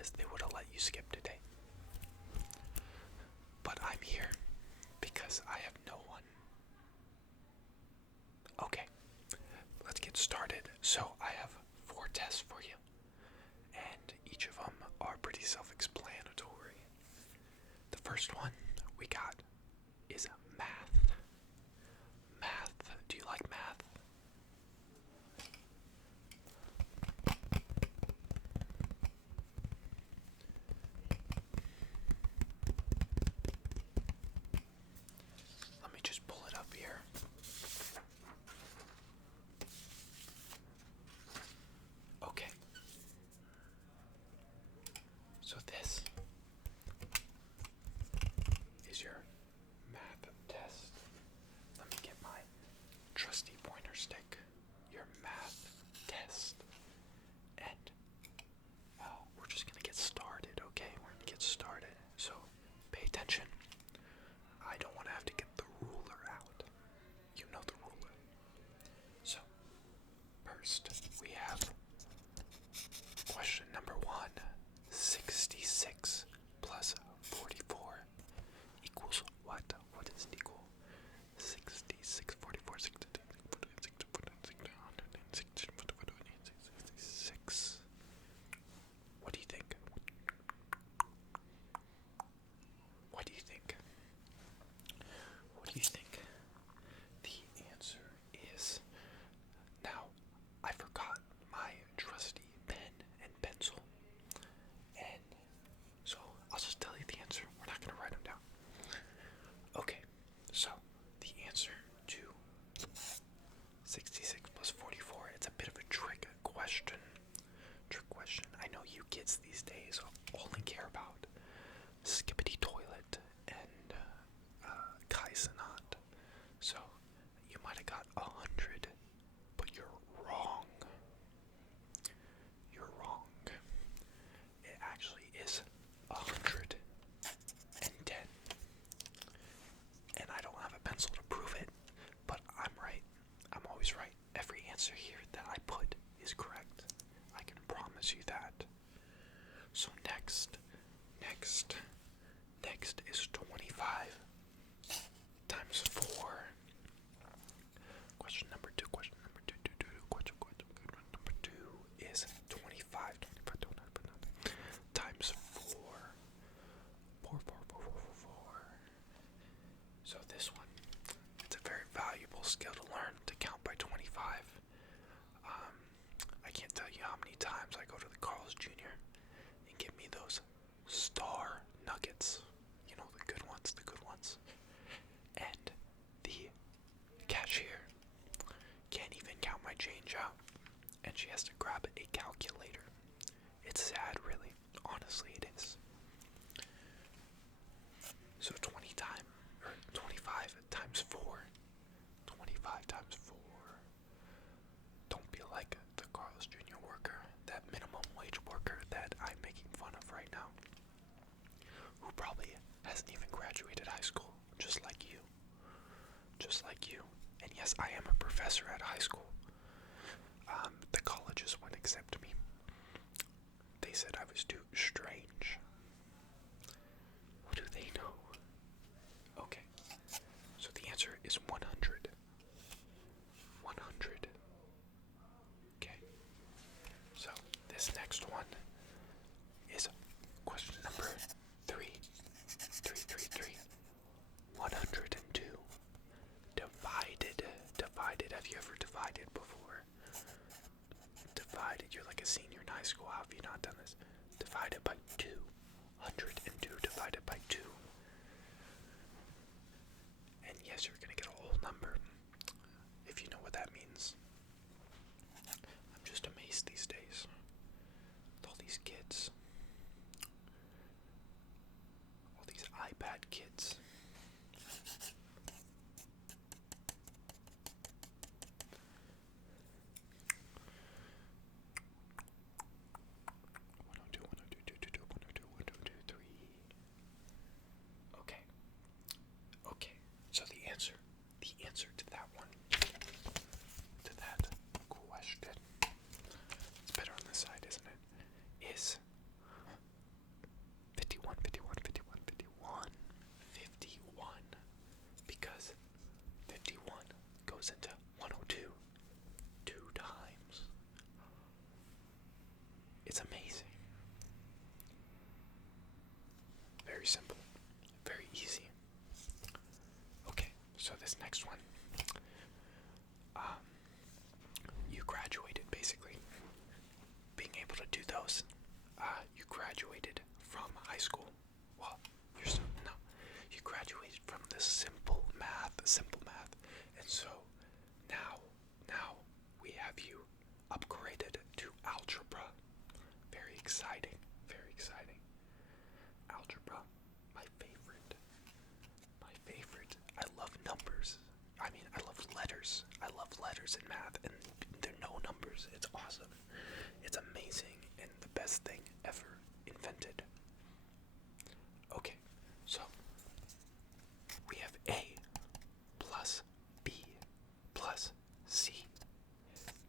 Otherwise, they would have let you skip today. But I'm here because I have no one. Okay, let's get started. So I have 4 tests for you, and each of them are pretty self-explanatory. The first one we got is math. Math. Do you like math? Let me just pull it up here. Okay. So this is your math test. Let me get my trusty pointer stick. Your math test. And we're just gonna get started, okay? We're gonna get started. So pay attention. I don't want to have to get the ruler out. You know the ruler. So first we have question number 1. 66 plus 44 equals what? What does it equal? 66, 44, 66. What do you think? What do you think? What do you think? The answer is, now, I forgot my trusty pen and pencil, and so I'll just tell you the answer. We're not going to write them down. Okay, so the answer to 66 plus 44, it's a bit of a trick question. I know you kids these days only care about skippity toilet and Kaizenat. So you might have got 100, but you're wrong. You're wrong. It actually is 110. And I don't have a pencil to prove it, but I'm right. I'm always right. Every answer here that I put is correct. I can promise you that. So next is 25 times 4. Question number 2 is 25 times 4. 4. So this one, it's a very valuable skill to learn, to count by 25. I can't tell you how many times I go to the Carl's Jr. and get me those star nuggets. You know, the good ones. And the cashier can't even count my change out, and she has to grab a calculator. It's sad, really. Honestly, it is. So 25 times 4. 25 times 4. Don't be like the Carl's Jr. worker, that minimum wage worker that I'm making fun of right now, who probably hasn't even graduated high school, just like you. And yes, I am a professor at high school. The colleges wouldn't accept me. They said I was too strange. What do they know? Okay, so the answer is 100. 100. Okay, so this next one is question number 3. 102. Divided. Have you ever divided before? Divided. You're like a senior in high school. How have you not done this? Divided by 2. 102 divided by 2. And yes, you're going to get a whole number, if you know what that means. I'm just amazed these days with all these kids. All these iPad kids. very simple, very easy. Okay, so this next one, you graduated basically. Being able to do those, you graduated from high school. Well, you graduated from the simple math, and so now we have you upgraded to algebra. Very exciting, very exciting. Algebra, my favorite. I love numbers. I mean, I love letters. I love letters in math, and there are no numbers. It's awesome. It's amazing, and the best thing ever invented. Okay, so we have A plus B plus C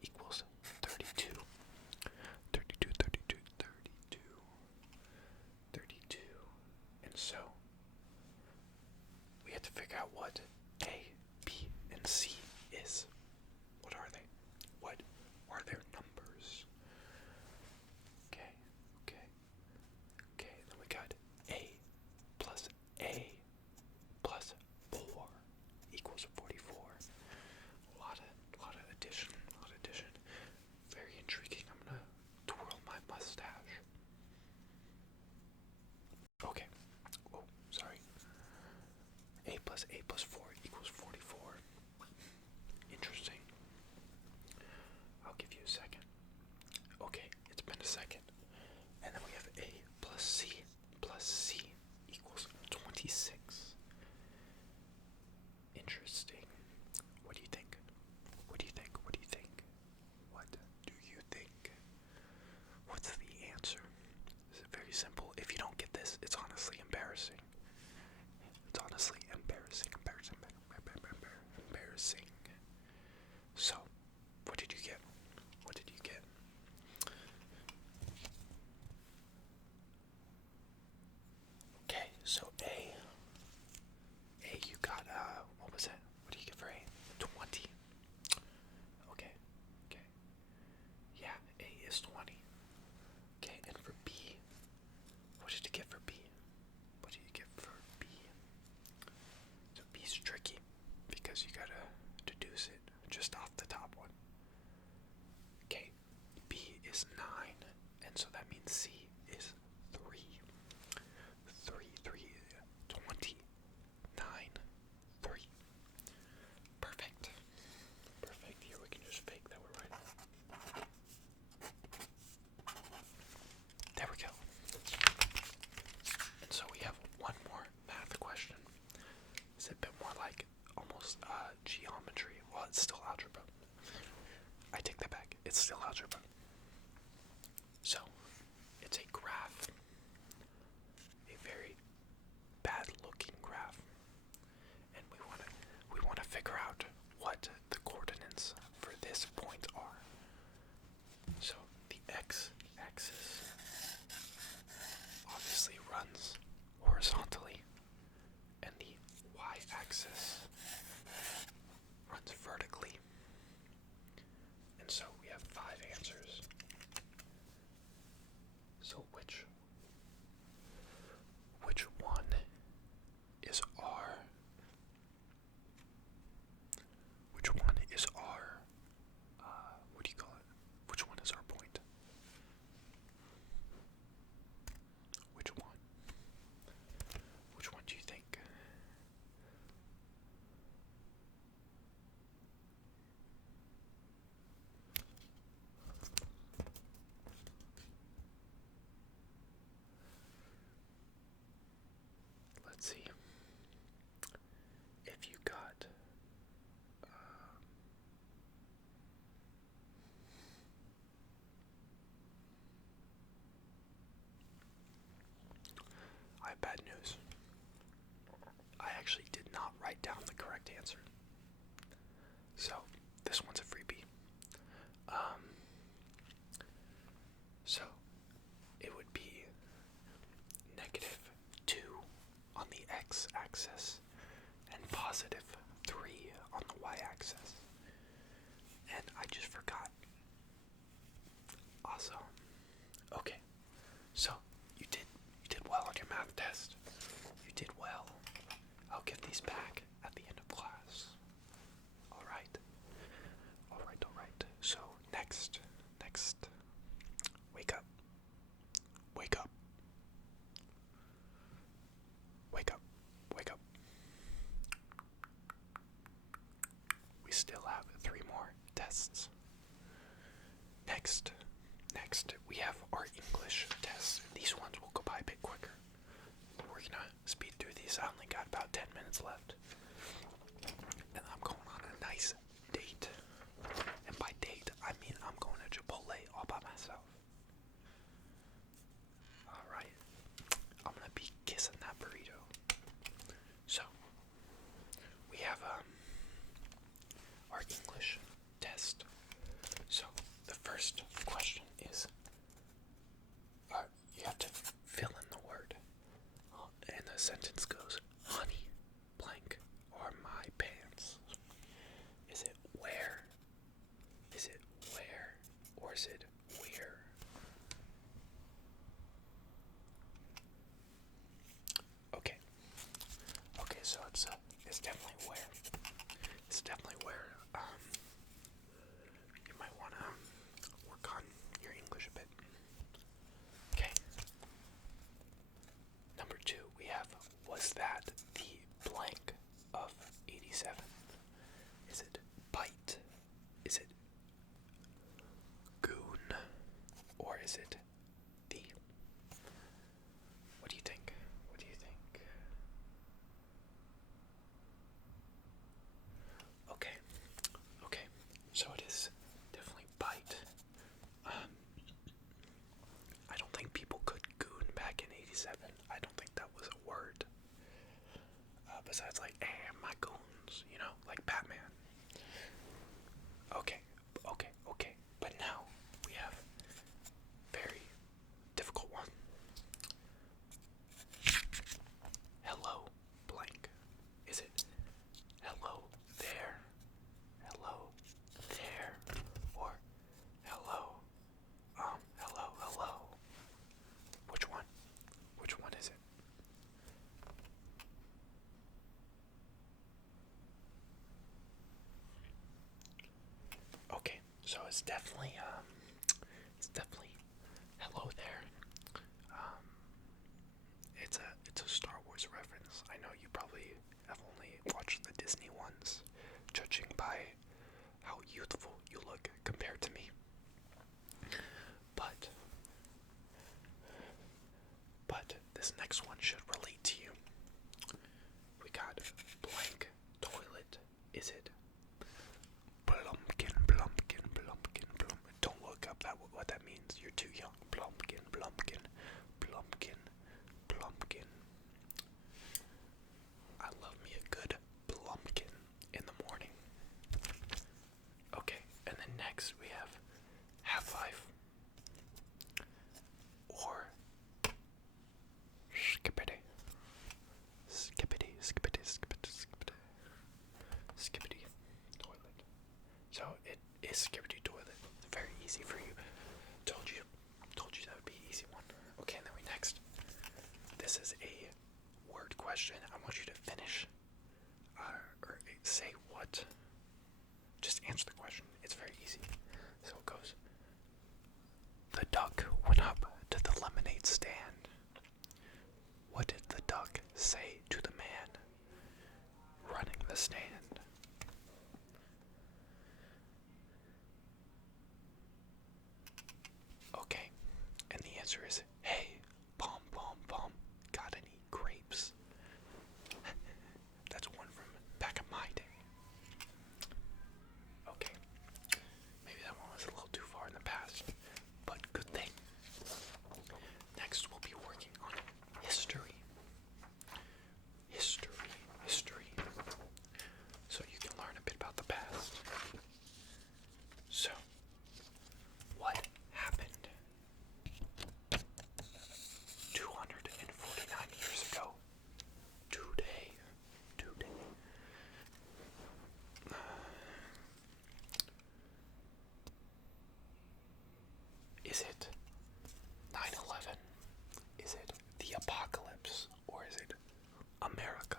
equals 32. 32, 32, 32, 32. And so we have to figure out what A, B, and C is. What are they? What are their numbers? Okay. Then we got A plus 4 equals 44. A lot of addition. Very intriguing. I'm gonna twirl my mustache. Okay. Oh, sorry. A plus 4 equals 44. Interesting. I'll give you a second. Okay, it's been a second. And then we have A plus C equals 26. Interesting. What do you think? What do you think? What's the answer? This is very simple. If you don't get this, it's honestly embarrassing. Embarrassing. So, what did you get? Okay, so A, you got, what was it? What do you get for A? 20. Okay. Yeah, A is 20. Okay, and for B, what did you get for B? So B's tricky, because you gotta deduce it just off the top one. Okay, B is 9, and so that means C is 3. 29, 3. Perfect. Here we can just fake that we're right. There we go. And so we have one more math question. It's a bit more like almost geometry. Well, it's still algebra. I take that back. It's still algebra. So, it's a graph. A very bad-looking graph. And we want to figure out what the coordinates for this point are. So, the x-axis obviously runs horizontally, and the y-axis runs vertically. And so we have 5 answers. So which one is our what do you call it? Which one is our point? Which one do you think? Let's see. If you got I have bad news. I actually did not write down the correct answer. So, this one's a freebie. So, it would be -2 on the x-axis and +3 on the y-axis. And I just forgot. Awesome. Okay, so you did well on your math test. everybody's back at the end of class. Alright. So, next. Wake up. We still have 3 more tests. Next, we have our English tests. These ones will go by a bit quicker. We're gonna speed through these. I only got about 10 minutes left. And I'm going on a nice date. And by date, I mean I'm going to Chipotle all by myself. Alright. I'm gonna be kissing that burrito. So, we have our English test. So, the first question is, you have to fill in the word. And the sentence goes, honey, blank, or my pants. Is it where? Or is it where? Okay, so it's definitely where. You might want to work on your English a bit. Okay. Number 2, we have, was that the blank of 87? Is it bite? Is it goon? Or is it the? What do you think? Okay. So it is definitely bite. I don't think people could goon back in 87. I don't think that was a word. Besides my goons, like Batman. Okay. But now we have very difficult one. Hello, blank. Is it hello there? Or hello, hello? Which one is it? Okay, so it's definitely hello there. It's a Star Wars reference. I know you probably have only watched the Disney ones, judging by how youthful you look compared to me. But this next one should relate to you. We got blank toilet. Is it Blumpkin? Don't look up what that means. You're too young. Blumpkin. I love me a good blumpkin in the morning. Okay, and then next we have Half-Life or Skippity toilet. So it is Skippity toilet. Very easy for you. Told you that would be an easy one. Okay, and then next. This is a word question. I want you to finish or say what. Just answer the question. It's very easy. So it goes. The duck went up to the lemonade stand. What did the duck say to the man running the stand? Okay, and the answer is, hey, pom, got any grapes? That's one from back in my day. Okay, maybe that one was a little too far in the past, but good thing. Next, we'll be working on history. So you can learn a bit about the past. So, what happened 249 years ago? Today. Is it 9/11? Is it the apocalypse? Or is it America?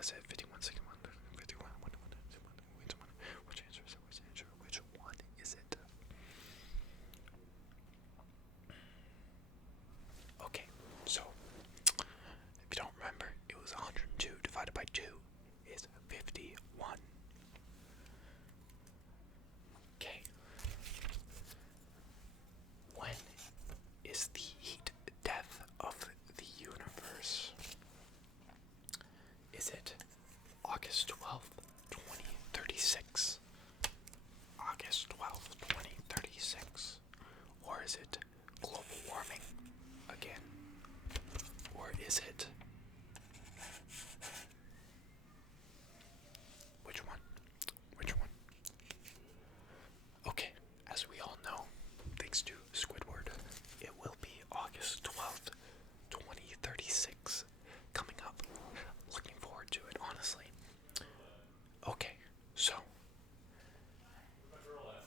was it? 51, 61, 51, 1, 1, 2, 1, which answer is it? Which answer? Which one is it? Okay, so if you don't remember, it was 102 divided by 2 is 51. Okay. When is the heat death of the universe? Is it August 12th, 2036? August 12th, 2036? Or is it global warming again? Or is it... Which one? Which one? Okay, as we all know, thanks to Squidward, it will be August 12th, 2036 coming up. Looking forward to it, honestly. Okay, so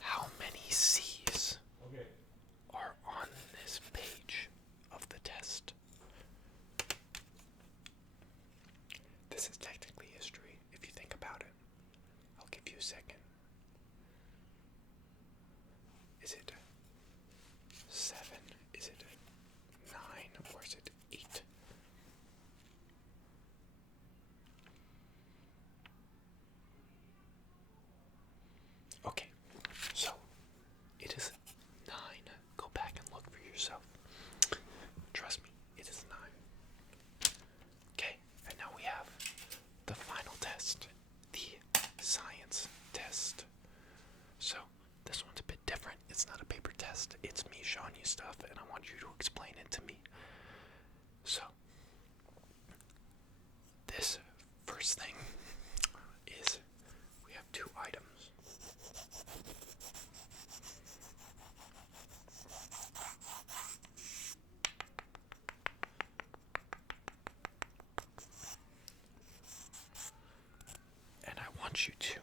how many C's are on this page of the test? This is technically history, if you think about it. I'll give you a second. Is it 7? Is it 9? Or is it 8? Okay, so it is 9. Go back and look for yourself. Trust me, it is 9. Okay, and now we have the final test, the science test. So, this one's a bit different. It's not a paper test. It's me showing you stuff, and I want you to explain it to me. So, this first thing is we have 2 items. And I want you to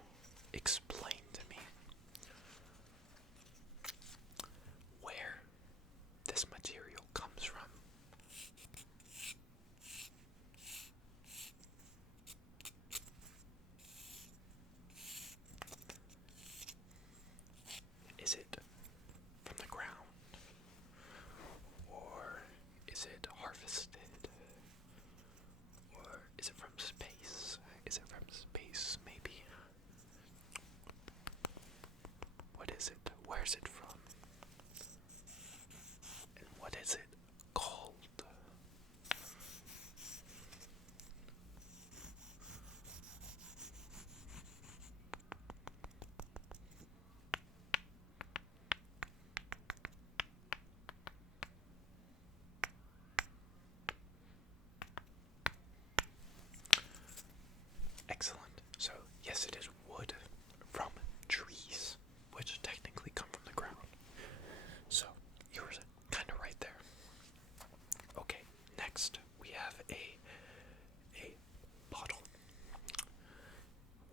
explain to me where this material comes from. Is it from the ground? Or is it harvested? Or is it from space? Is it from space, maybe? What is it? Where's it from? And what is it called? Excellent. So, yes, it is wood from trees, which technically come from the ground. So, you were kind of right there. Okay, next we have a bottle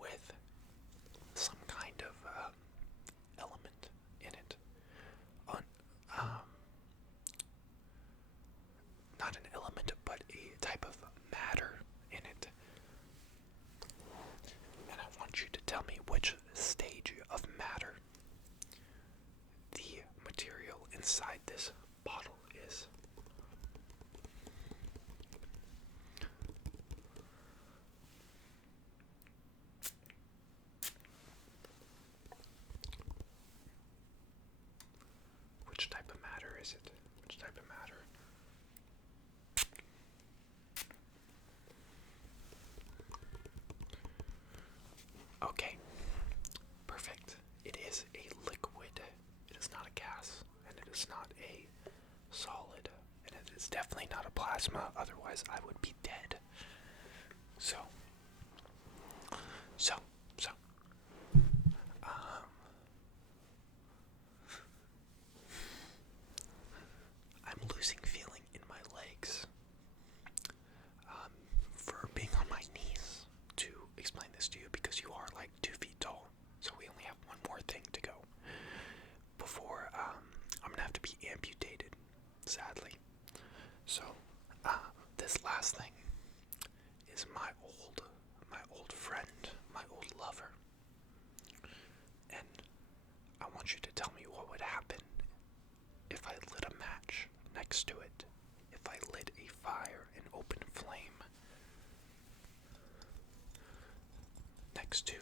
with some kind of element in it. Not an element, but a type of matter in it. And I want you to tell me which stage of matter the material inside this bottle is. Which type of matter is it? Which type of matter? Okay, perfect. It is a liquid. It is not a gas, and it is not a solid, and it is definitely not a plasma, otherwise I would be dead. So, I'm losing feeling in my legs for being on my knees to explain this to you, because you are like 2 feet tall. So we only have one more thing to go before I'm gonna have to be amputated, sadly. So this last thing is my want you to tell me what would happen if I lit a match next to it, if I lit a fire, an open flame, next to